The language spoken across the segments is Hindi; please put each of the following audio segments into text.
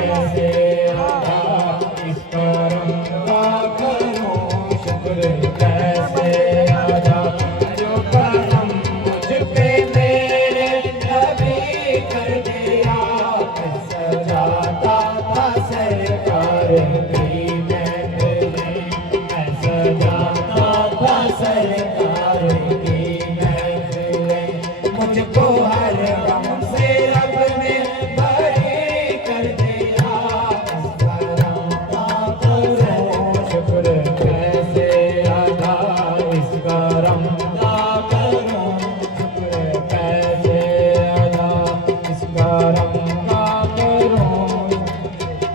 कैसे अदा इस करम का करूं शुक्र कैसे अदा जो करम मुझ पे मेरे नबी कर दिया मैं सजाता था सरकार की महफिलें मैं सजाता था सरकार की महफिलें मुझको हर गम से रब ने बरी कर दिया इस करम का करूं शुक्र कैसे अदा इस करम का करूं शुक्र कैसे अदा इस करम का करूं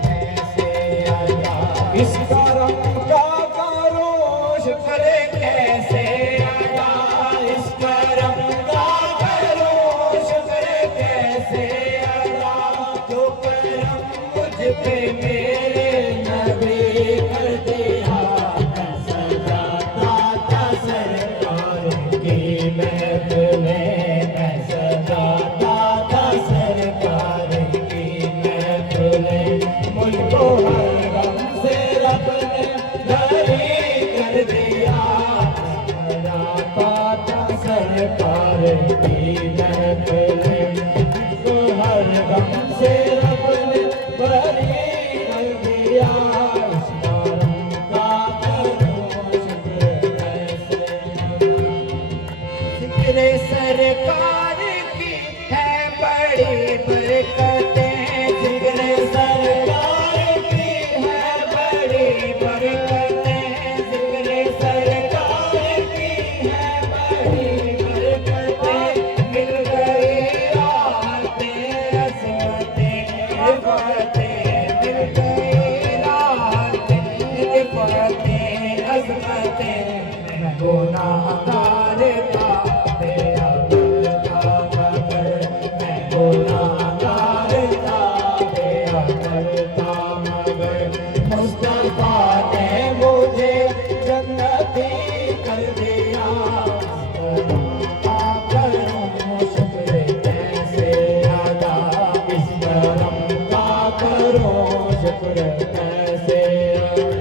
कैसे अदा इस करम का करूं शुक्र कैसे अदा इस करम का करूं शुक्र कैसे अदा जो करम मुझ पे मेरे नबी कर दिया मैं सजाता था सरकार की महफिलें मैं सजाता था सरकार की महफिलें मुझको हर गम से रब ने बरी कर दिया सजाता था सरकार की महफिलें मुझको हर गम से रब ने बरी कर दिया इस करम का करूं शुक्र कैसे जिक्र सरकार की है बड़ी बरकतें जिक्र सरकार की है बड़ी बरकतें जिक्र सरकार की है बड़ी बरकतें मिल गई राहतें अज़मतें इफ़तें मिल गई राहतें इफ़तें अज़मतें मैं गुनाहगार था तेरा करता मगर मैं गुनाहगार था तेरा करता मगर मुस्तफा ने मुझे जन्नती कर दिया करूं शुक्र कैसे अदा इस करम का करूं शुक्र कैसे अदा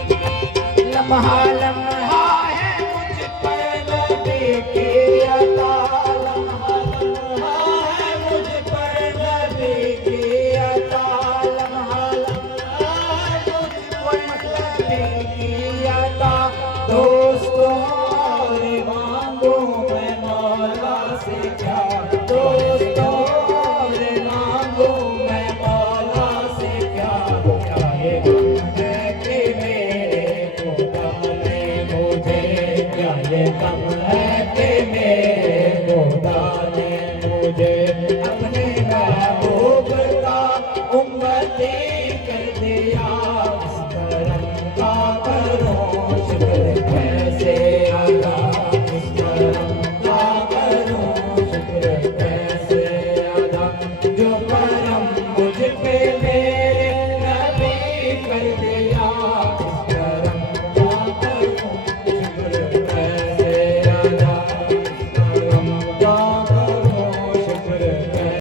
लम्हा लम्हा है मुझ पर नबी की अता लम्हा लम्हा है मुझ पर नबी की अता लम्हा लम्हा है मुझ पर नबी की अता दोस्तों और मांगू मैं मौला से क्या दोस्तों और मांगू मैं मौला से क्या क्या ये गम है कि मेरे खुदा ने मुझे क्या ये गम है कि मेरे खुदा ने मुझे अपने